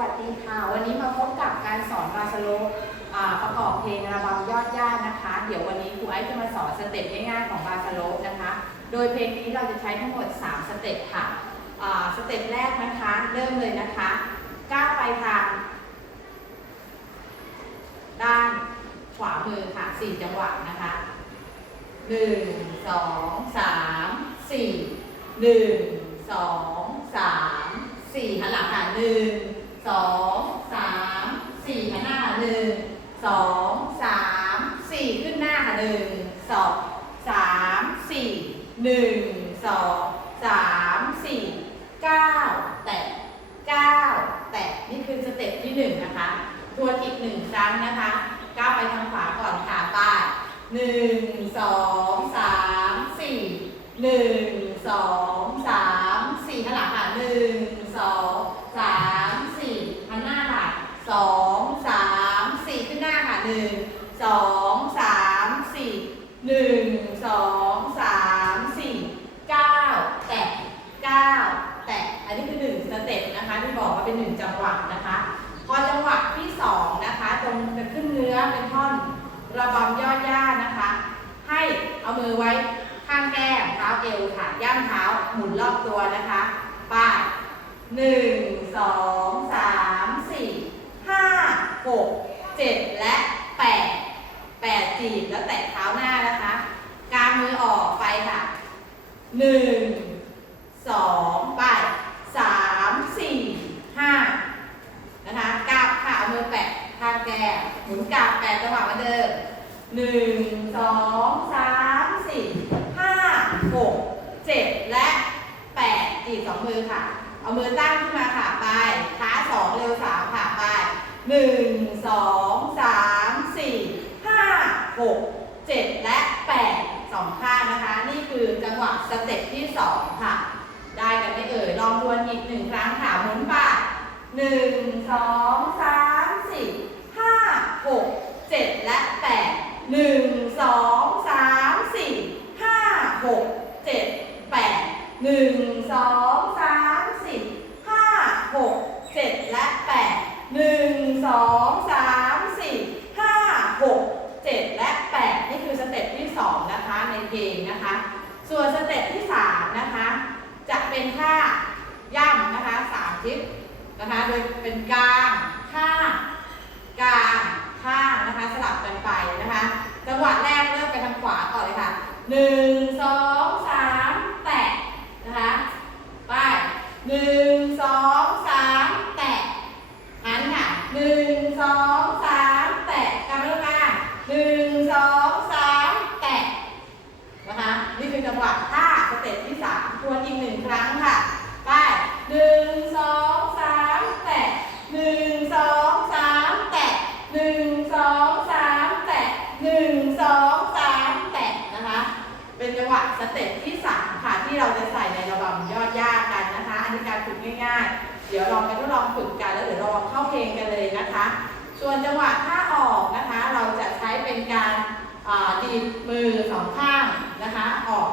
วัสดีค่ะ วันนี้มาพบกับการสอนบาสโล่ประกอบเพลงระบำยอดย่านะคะ เดี๋ยววันนี้ครูไอซ์จะมาสอนสเต็ปง่ายๆของบาสโลนะคะ โดยเพลงนี้เราจะใช้ทั้งหมด 3 สเต็ปค่ะสเต็ปแรกนะคะ เริ่มเลยนะคะก้าวไปทางด้านขวามือค่ะ 4 จังหวะนะคะ 1 2 3 4 1 2 3 4หันหลังค่ะ1 2 3 4หันหน้าค่ะ1 2 3 4ขึ้นหน้าค่ะ1 2 3 4 1 2 3 4 9แตะ9แตะนี่คือสเต็ปที่1นะคะ ทวนอีก1ครั้งนะคะก้าวไปทางขวาก่อนค่ะป้ายหนึ่งสองสามสี่หนึ่งสองสามสี่หันหลังค่ะหนึ่งสองสามสี่หันหน้าค่ะสองสามสี่ขึ้น หนึ่งสองสามสี่หนึ่งสองสามสี่เก้าแตะเก้าแตะอันนี้คือหนึ่งสเต็ปนะคะที่บอกว่าเป็นหนึ่งจังหวะนะคะ พอจังหวะที่สองนะคะตรงจะขึ้นเนื้อเป็นท่อนระบำยอดย่านะคะ ให้เอามือไว้ข้างแก้มเท้าเอวค่ะย่างเท้าหมุนรอบตัวนะคะป้ายหนึ่งสองสามสี่ห้าหกเจ็ดและ แปดแปดจีบแล้วแตะเท้าหน้านะคะ กางมือออกไปค่ะหนึ่งสองไปสามสี่ห้านะคะกราบค่ะเอามือแปะข้างแก้มหมุนกราบแปดจังหวะเหมือนเดิมหนึ่งสองสามสี่ห้าหกเจ็ดและแปดจีบสองมือค่ะ เอามือตั้งขึ้นมาค่ะไปขาสองเร็วสามค่ะไปหนึ่งสอง 6 7 และ 8 2 ข้างนะคะ นี่คือจังหวะสเต็ปที่ 2 ค่ะ ได้กันไหมเอ่ยลองทวนอีกหนึ่งครั้งค่ะหมุนปาก1 2 3 4 5 6 7 และ 8 1 2 3 4 5 6 7 8 1 2 3 ส่วนสเต็ปที่สามนะคะ จะเป็นท่าย่ำนะคะสามทิศนะคะโดยเป็นกลางข้างกลางข้างนะคะสลับกันไปนะคะจังหวะแรกเริ่มไปทางขวาก่อนเลยค่ะหนึ่งสองสามแตะนะคะไปหนึ่ง ทวนอีกหนึ่งครั้งค่ะ ไปหนึ่งสองสามแตะหนึ่งสองสามแตะหนึ่งสองสามแตะหนึ่งสองสามแตะนะคะ เป็นจังหวะสเต็ปที่สามค่ะที่เราจะใส่ในระบำยอดยากกันนะคะ อันนี้การฝึกง่ายๆ เดี๋ยวลองไปทดลองฝึกกันแล้วเดี๋ยวลองเข้าเพลงกันเลยนะคะ ส่วนจังหวะท่าออกนะคะ เราจะใช้เป็นการดีดมือสองข้างนะคะออก